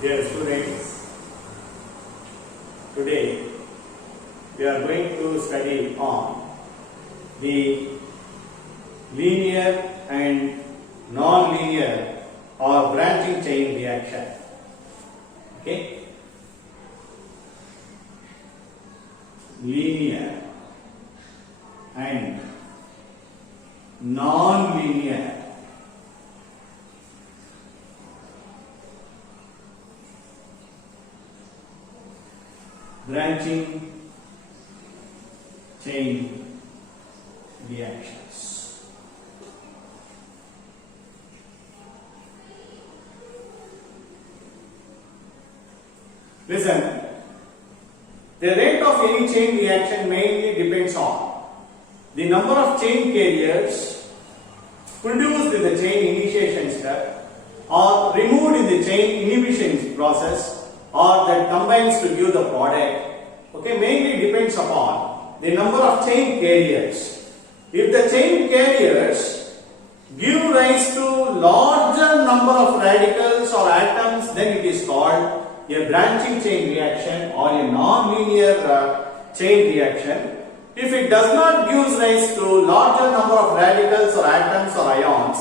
Dear students, today we are going to study on the linear and non-linear or branching chain reaction. Okay? Linear and non-linear branching chain reactions. Listen, the rate of any chain reaction mainly depends on the number of chain carriers produced in the chain initiation step or removed in the chain inhibition process or that combines to give the product. Okay, mainly depends upon the number of chain carriers. If the chain carriers give rise to larger number of radicals or atoms, then it is called a branching chain reaction or a non-linear chain reaction. If it does not give rise to larger number of radicals or atoms or ions,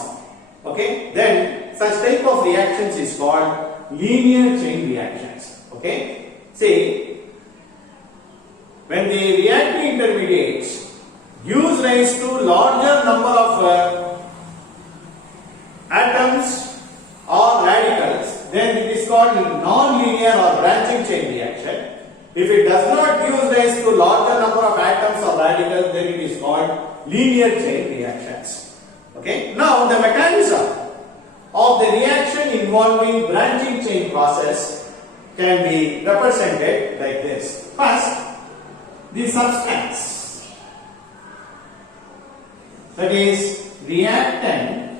okay, then such type of reactions is called linear chain reactions. Okay, see, when the reacting intermediates gives rise to larger number of atoms or radicals, then it is called non-linear or branching chain reaction. If it does not give rise to larger number of atoms or radicals, then it is called linear chain reactions. Okay, now the mechanism of the reaction involving branching chain process can be represented like this. First, the substance, that is reactant,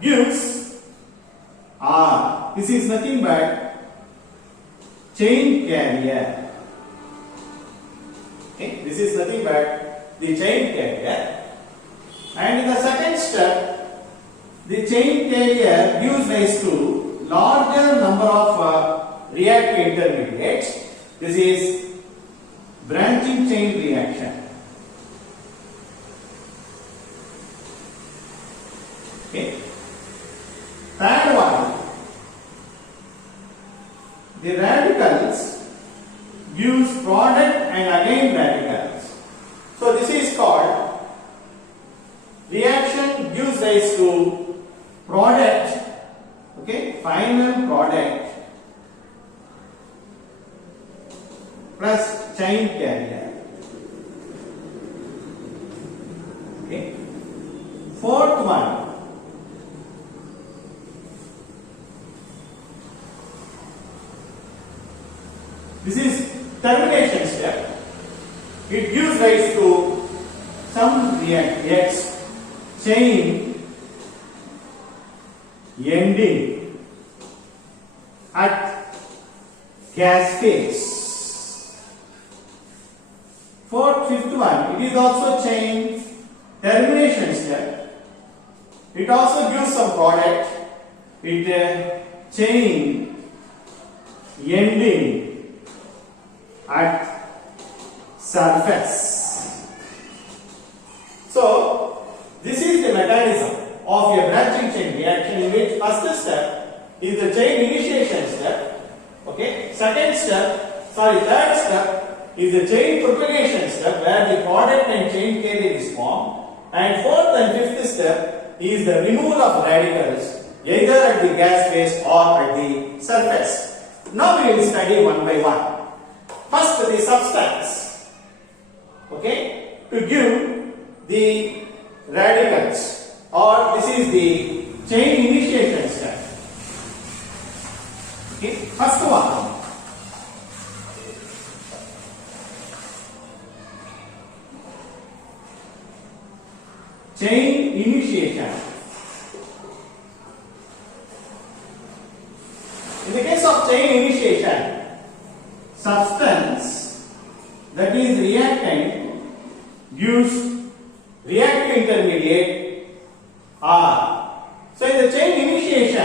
gives R. This is nothing but chain carrier. Okay, this is nothing but the chain carrier. And in the second step, the chain carrier gives rise to larger number of reactive intermediates. This is branching chain reaction. Okay. Third one, the radicals gives product and again radicals. So this is called reaction gives rise to product, okay, final product plus chain carrier. Okay. Fourth one, this is termination step. It gives rise to some reacts chain ending at gas phase. Fifth one, it is also chain termination step. It also gives some product. It chain ending at surface. So this is the mechanism of a branching chain reaction in which first step is the chain initiation step. Okay. Third step is the chain propagation step where the product and chain carrier is formed. And fourth and fifth step is the removal of radicals either at the gas phase or at the surface. Now we will study one by one. First, the substance. Okay. To give the radicals, or this is the chain initiation step. Okay, first one, chain initiation. In the case of chain initiation, substance, that is reactant, gives reactive intermediate R. So in the chain initiation,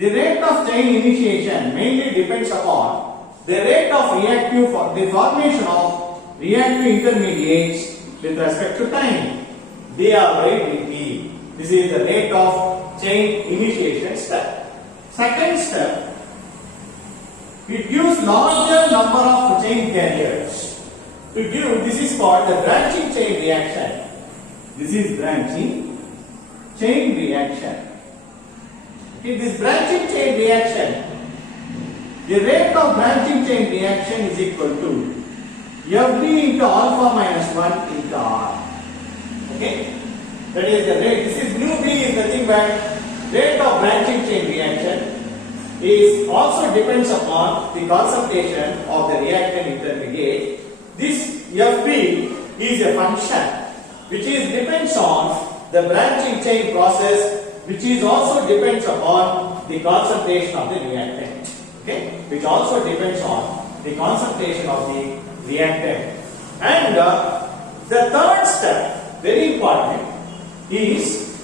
The rate of chain initiation mainly depends upon the rate of the formation of reactive intermediates with respect to time. They are very dt. This is the rate of chain initiation step. Second step, it gives larger number of chain carriers. This is called the branching chain reaction. This is branching chain reaction. In this branching chain reaction, the rate of branching chain reaction is equal to Fb into alpha minus 1 into R. Okay? That is the rate. This is nu B is nothing but rate of branching chain reaction is also depends upon the concentration of the reactant intermediate. This Fb is a function which is depends on the branching chain process, which is also depends upon the concentration of the reactant. Okay, which also depends on the concentration of the reactant. And the third step, very important, is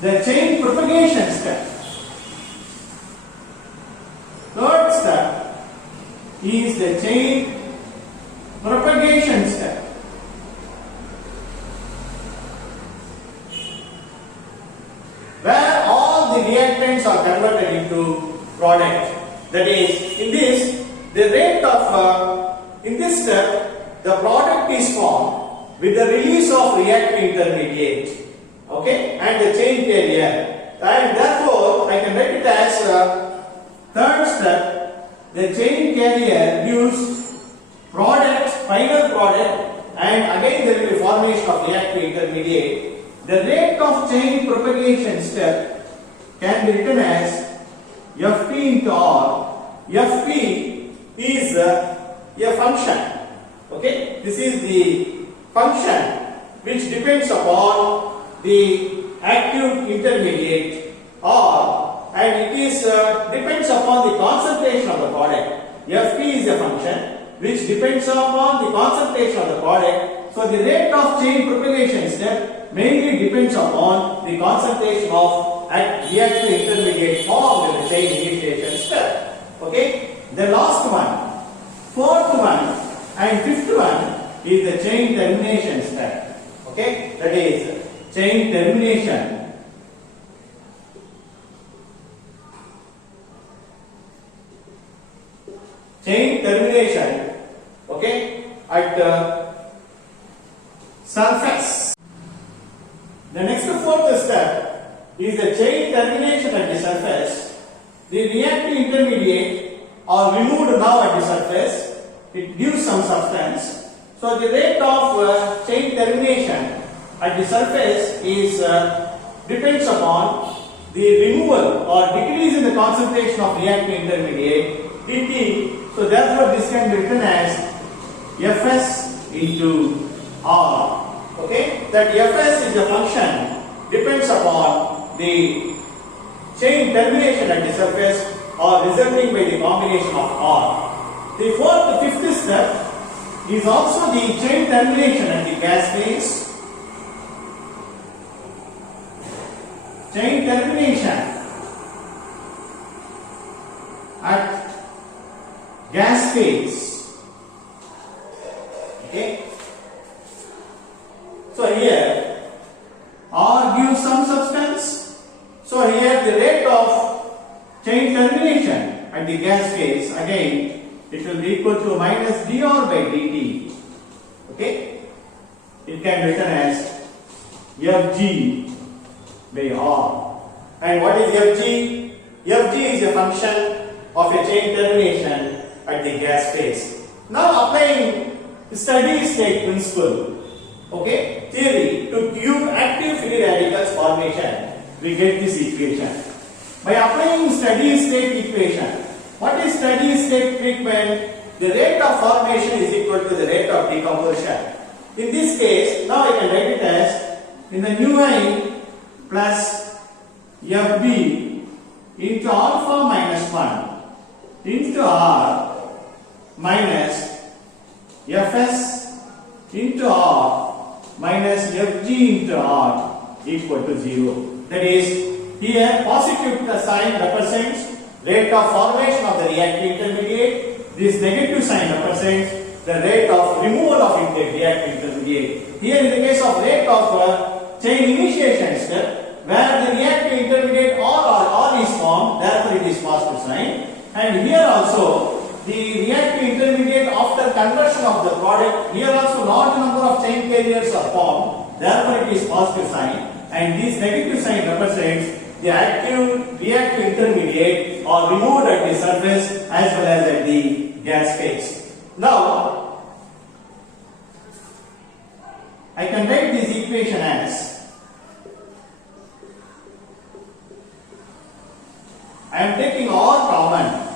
the chain propagation step. Third step is the chain propagation step. Where all the reactants are converted into product. That is, in this, the rate of, in this step, the product is formed with the release of reactive intermediate, okay, and the chain carrier. And therefore, I can write it as third step, the chain carrier gives product, final product, and again there will be formation of reactive intermediate. The rate of chain propagation step can be written as Fp into R. Fp is a function. Okay, this is the function which depends upon the active intermediate R, and it is depends upon the concentration of the product. Fp is a function which depends upon the concentration of the product. So the rate of chain propagation step mainly depends upon the concentration of reactive intermediate formed in the chain initiation step. Okay, the last one, fourth one, and fifth one is the chain termination step. Okay, that is chain termination. Chain termination, okay, at surface. The next fourth step is the chain termination at the surface. The reactive intermediate are removed now at the surface. It gives some substance. So the rate of chain termination at the surface is depends upon the removal or decrease in the concentration of reactive intermediate dt. So therefore this can be written as Fs into R. Okay, that Fs is a function depends upon the chain termination at the surface or resulting by the combination of R. The fifth step is also the chain termination at the gas phase. Chain termination at gas phase. Okay. So here R gives some substance. So here the rate of chain termination at the gas phase, again it will be equal to minus dr by dt. Okay, it can be written as Fg by R. And what is Fg? Fg is a function of a chain termination at the gas phase. Now applying steady state principle, okay, theory, to give active free radicals formation, we get this equation. By applying steady state equation, what is steady state treatment? The rate of formation is equal to the rate of decomposition. In this case, now I can write it as in the nu I plus Fb into alpha minus 1 into R minus Fs into R minus Fg into R equal to 0. That is, here positive sign represents rate of formation of the reactive intermediate. This negative sign represents the rate of removal of the reactive intermediate. Here in the case of rate of chain initiation step, where the reactive intermediate or is formed, therefore it is positive sign. And here also the reactive intermediate after conversion of the product, here also large number of chain carriers are formed, therefore it is positive sign. And this negative sign represents the active reactive intermediate are removed at the surface as well as at the gas phase. Now, I can write this equation as I am taking R common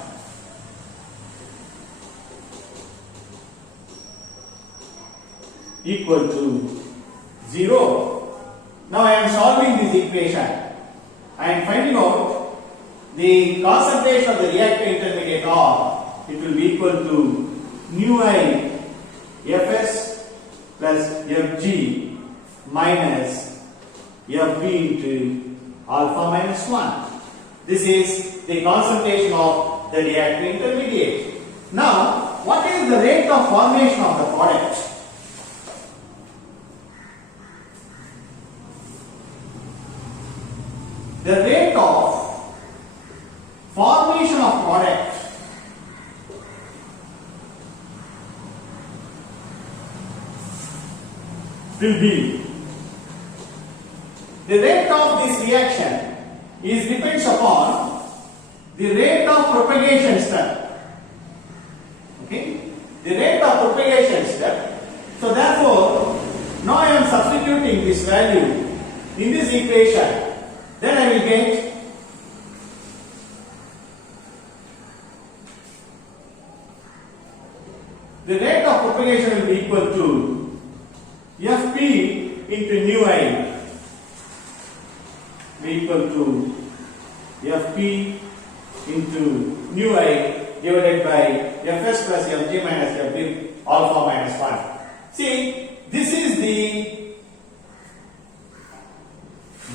equal to 0. Now I am solving this equation. I am finding out the concentration of the reactive intermediate R. It will be equal to nu I Fs plus Fg minus Fb into alpha minus 1. This is the concentration of the reactive intermediate. Now, what is the rate of formation of the product? The rate of formation of product will be the rate of this reaction is depends upon the rate of propagation step. Okay, the rate of propagation step. So therefore, now I am substituting this value in this equation. Then I will get the rate of propagation will be equal to Fp into nu I will equal to Fp into nu I divided by Fs plus Fg minus Fb alpha minus 1. See, this is the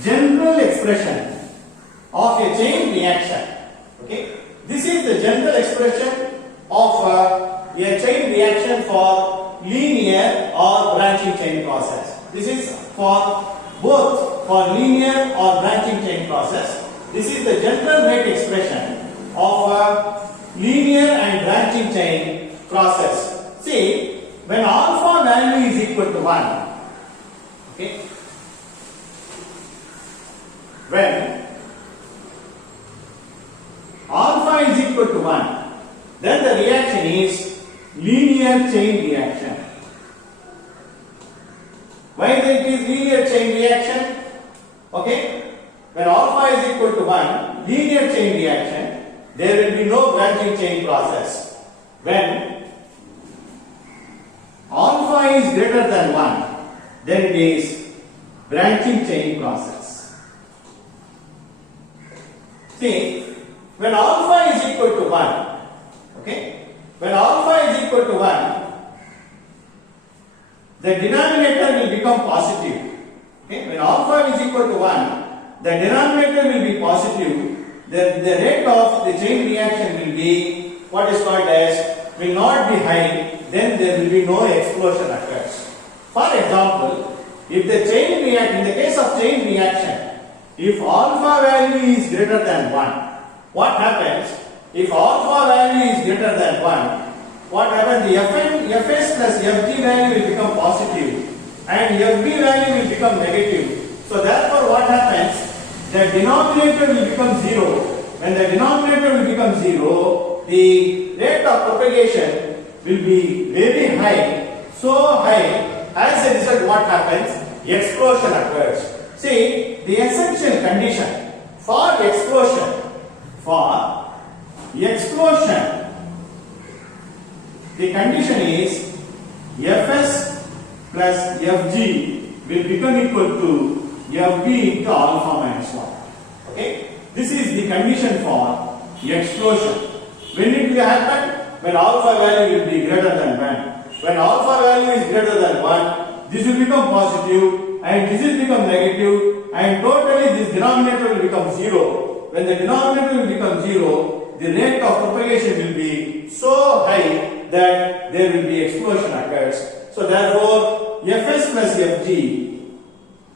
general expression of a chain reaction. Okay, this is the general expression of a chain reaction for linear or branching chain process. This is for both for linear or branching chain process. This is the general rate expression of a linear and branching chain process. See, when alpha value is equal to 1, okay, when alpha is equal to 1, then the reaction is linear chain reaction. Why it is linear chain reaction? Okay, when alpha is equal to 1, linear chain reaction, there will be no branching chain process. When alpha is greater than 1, then it is branching chain process. See, when alpha is equal to 1, okay, when alpha is equal to 1, the denominator will become positive. Okay, when alpha is equal to 1, the denominator will be positive. The rate of the chain reaction will be what is called as will not be high, then there will be no explosion occurs. For example, if the chain reaction, in the case of chain reaction, if alpha value is greater than 1, what happens? If alpha value is greater than 1, what happens? The Fs plus Fg value will become positive and Fb value will become negative. So therefore what happens? The denominator will become 0. When the denominator will become 0, the rate of propagation will be very high. So high, as a result what happens? Explosion occurs. See, the essential condition for explosion, the condition is Fs plus Fg will become equal to Fb into alpha minus 1. Okay, this is the condition for explosion. When it will happen? When alpha value will be greater than 1. When alpha value is greater than 1, this will become positive and this will become negative and totally this denominator will become 0. when the denominator will become 0, the rate of propagation will be so high that there will be explosion occurs. So therefore, Fs plus Fg,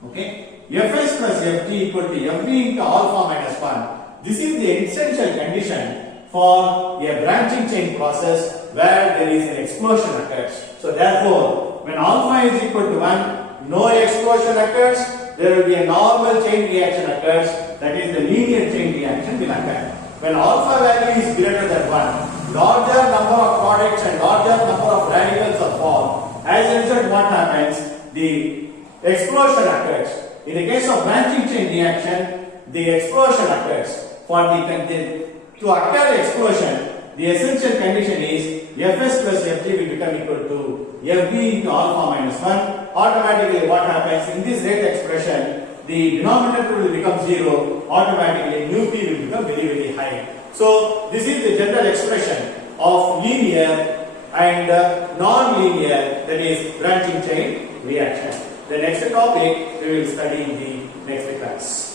okay, Fs plus Fg equal to Fv into alpha minus 1. This is the essential condition for a branching chain process where there is an explosion occurs. So therefore, when alpha is equal to 1, no explosion occurs, there will be a normal chain reaction occurs, that is the linear chain reaction will occur. When alpha value is greater than 1, larger number of products and larger number of radicals are formed. As a result, what happens? The explosion occurs. In the case of branching chain reaction, the explosion occurs. To occur explosion, the essential condition is Fs plus Fg will become equal to Fv into alpha minus 1. Automatically what happens in this rate expression, the denominator will become 0. Automatically mu p will become very very high. So this is the general expression of linear and non-linear, that is branching chain reaction. The next topic we will study in the next class.